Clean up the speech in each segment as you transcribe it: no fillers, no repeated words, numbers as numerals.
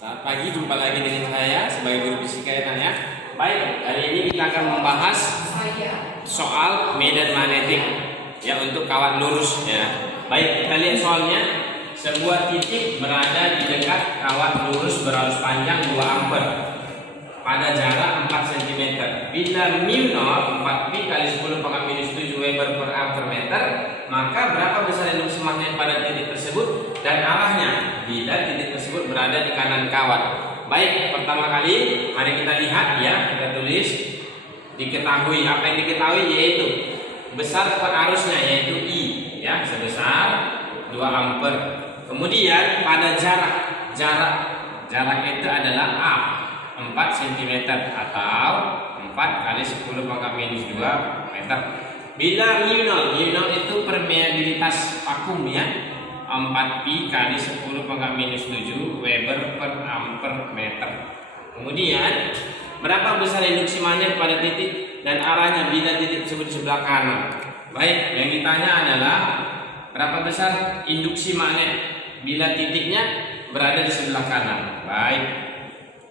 Selamat pagi, jumpa lagi dengan saya sebagai guru fisika ya. Baik, hari ini kita akan membahas soal medan magnetik ya untuk kawat lurus ya. Baik, kita lihat soalnya. Sebuah titik berada di dekat kawat lurus berarus panjang 2 ampere pada jarak 4 cm. Bila mu0 4pi kali 10⁻⁷ Weber per ampere meter, maka berapa besar induksi magnet pada titik tersebut dan arahnya bila titik tersebut berada di kanan kawat. Baik, pertama kali mari kita lihat ya, kita tulis diketahui. Apa yang diketahui yaitu besar arusnya yaitu I ya, sebesar 2 ampere. Kemudian pada jarak itu adalah A 4 cm atau 4 kali 10⁻⁷ meter. Bila mu0 itu permeabilitas vakum ya, 4pi kali 10⁻⁷ Weber per ampere meter. Kemudian berapa besar induksi magnet pada titik dan arahnya bila titik tersebut di sebelah kanan. Baik, yang ditanya adalah berapa besar induksi magnet bila titiknya berada di sebelah kanan. Baik,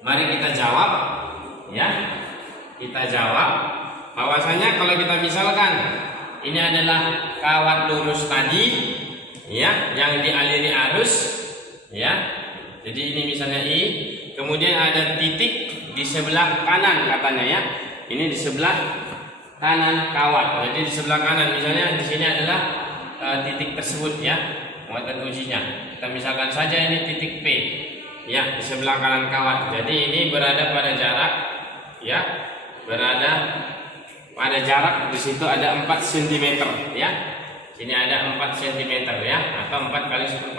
mari kita jawab ya. Kita jawab bahwasanya kalau kita misalkan ini adalah kawat lurus tadi ya, yang dialiri arus ya. Jadi ini misalnya I, kemudian ada titik di sebelah kanan katanya ya. Ini di sebelah kanan kawat. Jadi di sebelah kanan misalnya di sini adalah titik tersebut ya, muatan ujinya. Kita misalkan saja ini titik P ya, di sebelah kanan kawat. Jadi ini berada pada jarak ya, berada pada jarak di situ ada 4 cm ya. Sini ada 4 cm ya, atau 4 kali 10⁻⁷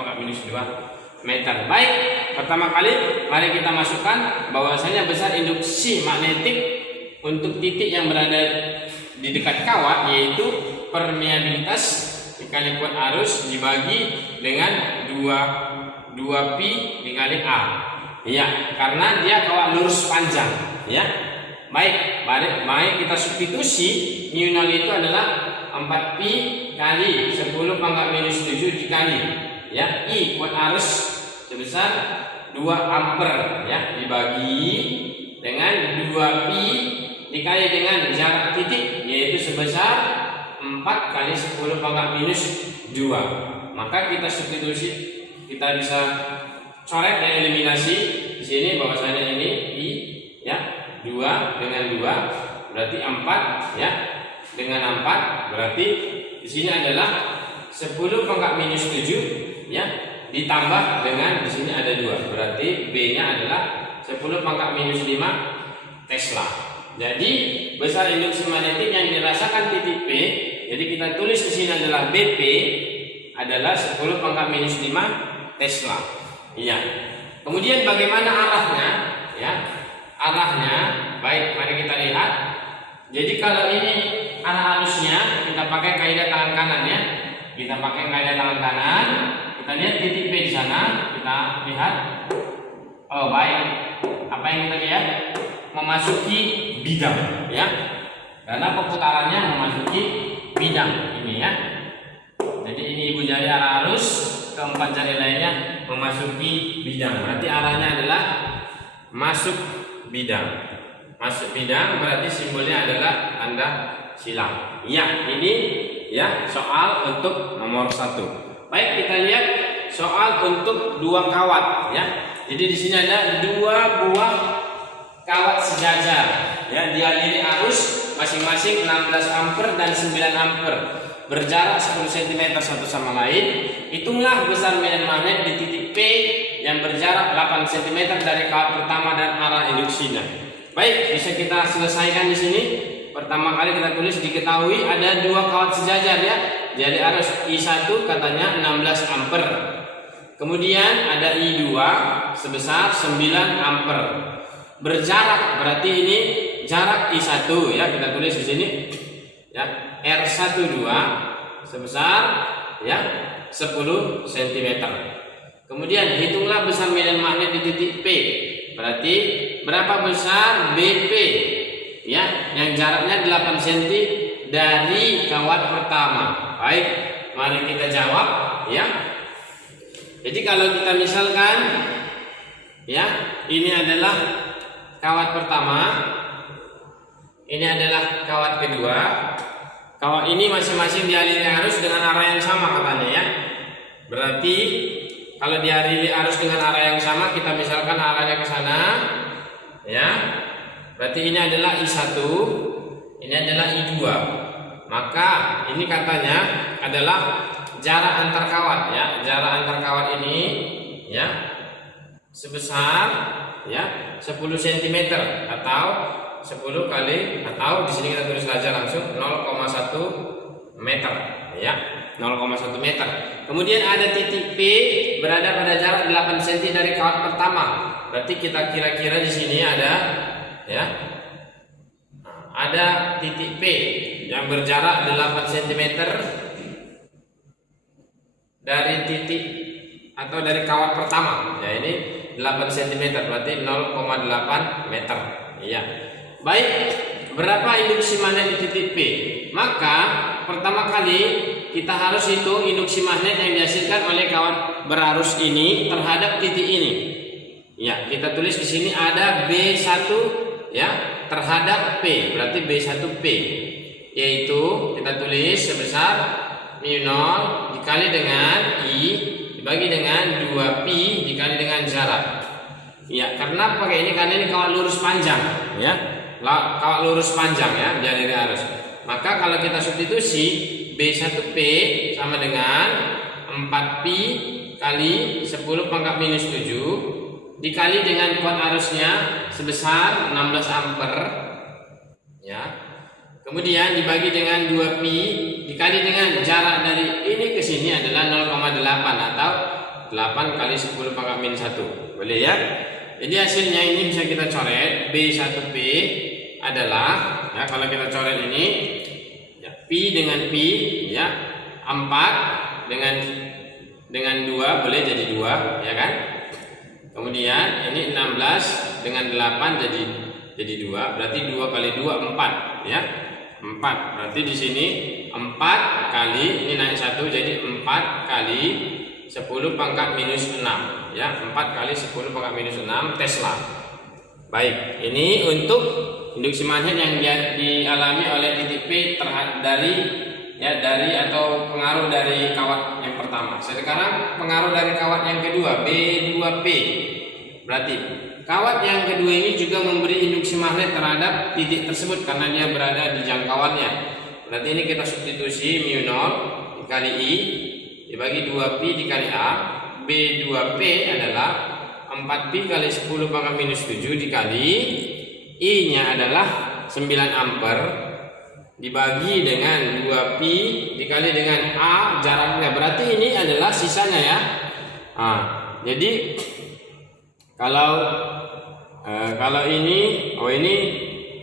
meter. Baik, pertama kali mari kita masukkan bahwasanya besar induksi magnetik untuk titik yang berada di dekat kawat yaitu permeabilitas dikali kuat arus dibagi dengan 2pi dikali A ya, karena dia kawat lurus panjang ya. Baik, mari kita substitusi mu0 itu adalah 4pi kali 10⁻⁷ dikali ya I kuat arus sebesar 2 ampere ya, dibagi dengan 2pi dikali dengan jarak titik yaitu sebesar 4 kali 10⁻⁷. Maka kita substitusi, kita bisa coret dan eliminasi di sini bahwasanya ini I ya, 2 dengan 2 berarti 4 ya, dengan 4 berarti di sini adalah 10⁻⁷ ya, ditambah dengan di sini ada 2 berarti B-nya adalah 10⁻⁵ Tesla. Jadi besar induksi magnetik yang dirasakan titik P, jadi kita tulis di sini adalah BP adalah 10⁻⁵ Tesla. Iya. Kemudian bagaimana arahnya? Ya, arahnya baik. Mari kita lihat. Jadi kalau ini arah arusnya kita pakai kaidah tangan kanan ya. Kita pakai kaidah tangan kanan. Kita lihat titik P di sana. Kita lihat. Oh baik. Apa yang kita lihat? Memasuki bidang ya, karena perputarannya memasuki bidang ini ya. Jadi ini ibu jari arah arus, keempat jari lainnya memasuki bidang, berarti arahnya adalah masuk bidang. Masuk bidang berarti simbolnya adalah tanda silang ya. Ini ya soal untuk nomor 1. Baik, kita lihat soal untuk 2 kawat ya. Jadi di sini ada 2 buah kawat sejajar ya, dialiri arus masing-masing 16 ampere dan 9 ampere, berjarak 10 cm satu sama lain. Hitunglah besar medan magnet di titik P yang berjarak 8 cm dari kawat pertama dan arah induksinya. Baik, bisa kita selesaikan di sini. Pertama kali kita tulis diketahui ada 2 kawat sejajar ya, jadi arus I1 katanya 16 ampere. Kemudian ada I2 sebesar 9 ampere. Berjarak berarti ini jarak I1 ya, kita tulis di sini ya, R12 sebesar ya 10 cm. Kemudian hitunglah besar medan magnet di titik P. Berarti berapa besar BP ya, yang jaraknya 8 cm dari kawat pertama. Baik, mari kita jawab ya. Jadi kalau kita misalkan Ya, ini adalah kawat pertama, ini adalah kawat kedua. Kawat ini masing-masing dialiri arus dengan arah yang sama katanya ya. Berarti kalau dialiri arus dengan arah yang sama, kita misalkan arahnya ke sana, ya. Berarti ini adalah I1, ini adalah I2. Maka ini katanya adalah jarak antar kawat ya. Jarak antar kawat ini ya sebesar ya 10 cm atau 10 kali, atau di sini kita tulis saja langsung 0,1 meter ya, 0,1 meter. Kemudian ada titik P berada pada jarak 8 cm dari kawat pertama. Berarti kita kira-kira di sini ada ya, ada titik P yang berjarak 8 cm dari titik atau dari kawat pertama. Ya, ini 8 cm berarti 0,8 meter ya. Baik, berapa induksi magnet di titik P? Maka pertama kali kita harus hitung induksi magnet yang dihasilkan oleh kawat berarus ini terhadap titik ini. Ya, kita tulis di sini ada B1 ya terhadap P, berarti B1P, yaitu kita tulis sebesar mu 0 dikali dengan I dibagi dengan 2pi dikali dengan jarak. Ya, karena pakai ini karena ini kawat lurus panjang ya. Kawat lurus panjang ya, dialiri arus. Maka kalau kita substitusi B1P sama dengan 4pi kali 10 pangkat minus 7 dikali dengan kuat arusnya sebesar 16 ampere ya. Kemudian dibagi dengan 2pi dikali dengan jarak dari ini ke sini adalah 0,8 atau 8 kali 10 pangkat minus 1. Boleh ya? Jadi hasilnya ini bisa kita coret. B1P adalah ya, kalau kita coret ini ya, pi dengan pi ya, 4 dengan 2 boleh jadi 2 ya kan. Kemudian ini 16 dengan 8 jadi 2, berarti 2 kali 2 4 ya. 4. Berarti di sini 4 kali ini naik 1 jadi 4 kali 10 pangkat minus 6 ya. 4 kali 10 pangkat minus 6 Tesla. Baik, ini untuk induksi magnet yang dialami oleh titik P dari atau pengaruh dari kawat yang pertama. Sekarang pengaruh dari kawat yang kedua, B2P. Berarti kawat yang kedua ini juga memberi induksi magnet terhadap titik tersebut karena dia berada di jangkauannya. Berarti ini kita substitusi mu 0 dikali I dibagi 2pi dikali A. B2P adalah 4pi kali 10 pangkat minus 7 dikali I nya adalah 9 ampere dibagi dengan 2pi dikali dengan A jaraknya. Berarti ini adalah sisanya ya. Nah, jadi kalau ini ini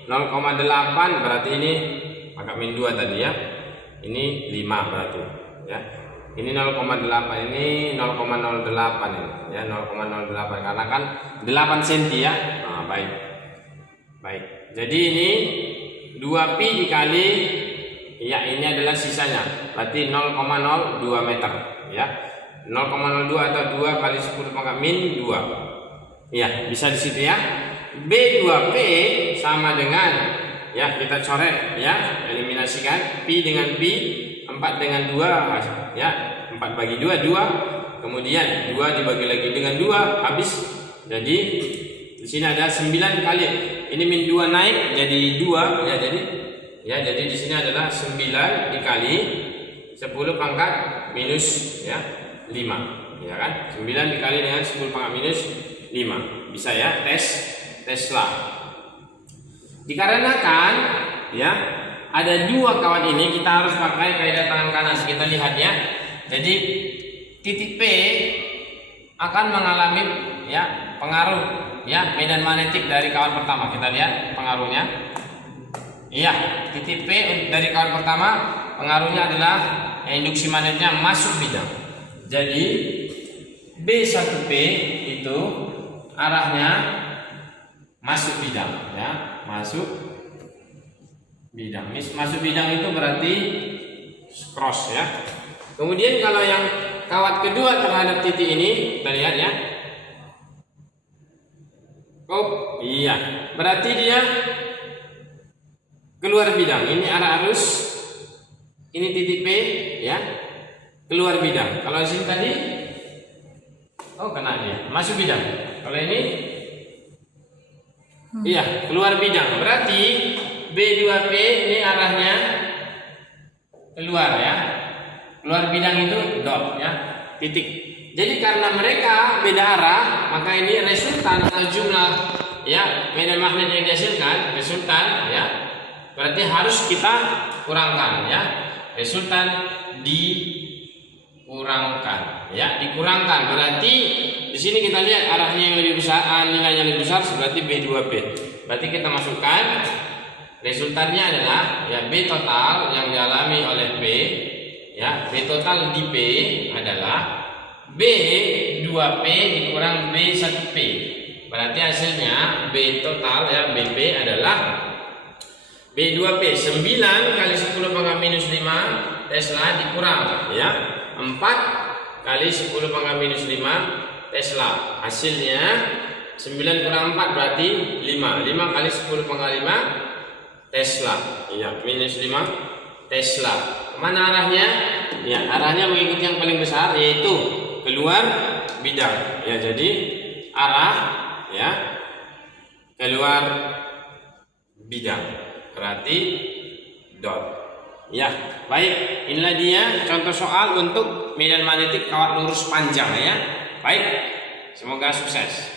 0,8 berarti ini pangkat min 2 tadi ya. Ini 5 berarti ya. Ini 0,8, ini 0,08 ini ya, 0,08 karena kan 8 cm ya. Nah, baik. Jadi ini 2pi dikali ya, ini adalah sisanya. Berarti 0,02 meter ya. 0,02 atau 2 kali 10 pangkat min 2. Ya, bisa di situ ya. B2P sama dengan ya, kita coret ya, eliminasikan pi dengan pi, 4 dengan 2 ya, 4 bagi 2 2. Kemudian 2 dibagi lagi dengan 2 habis. Jadi di sini ada 9 kali. Ini min 2 naik jadi 2 ya, jadi di sini adalah 9 dikali 10 pangkat minus ya 5 ya kan. 9 dikali dengan 10 pangkat minus 5. Bisa ya, Tesla. Dikarenakan ya ada 2 kawat ini, kita harus pakai kaidah tangan kanan. Kita lihat ya. Jadi titik P akan mengalami ya pengaruh ya medan magnetik dari kawat pertama. Kita lihat pengaruhnya. Iya, titik P dari kawat pertama pengaruhnya adalah induksi magnetnya masuk bidang. Jadi B1P itu arahnya masuk bidang ya, masuk bidang. Masuk bidang itu berarti cross ya. Kemudian kalau yang kawat kedua terhadap titik ini kita lihat ya. Oh, iya. Berarti dia keluar bidang. Ini arah arus. Ini titik P, ya. Keluar bidang. Kalau di sini tadi, oh kena dia. Masuk bidang. Kalau ini, iya, keluar bidang. Berarti B2P ini arahnya keluar, ya. Keluar bidang itu dot, ya. Titik. Jadi karena mereka beda arah, maka ini resultan atau jumlah, ya, medan magnet yang dihasilkan, resultan, ya, berarti harus kita kurangkan, ya, resultan dikurangkan, ya, dikurangkan. Berarti di sini kita lihat arahnya yang lebih besar, nilainya lebih besar, berarti B2P. Berarti kita masukkan resultannya adalah, ya, B total yang dialami oleh P, ya, B total di P adalah B2P dikurang B1P. Berarti hasilnya B total, ya, BP adalah B2P 9 kali 10 pangkat minus 5 Tesla dikurang, ya, 4 kali 10 pangkat minus 5 Tesla. Hasilnya 9 kurang 4 berarti 5. 5 kali 10 pangkat 5 Tesla, ya, minus 5 Tesla. Kemana arahnya? Ya, arahnya mengikuti yang paling besar, yaitu keluar bidang, ya. Jadi arah, ya, keluar bidang, berarti dot, ya. Baik, inilah dia contoh soal untuk medan magnetik kawat lurus panjang, ya. Baik, semoga sukses.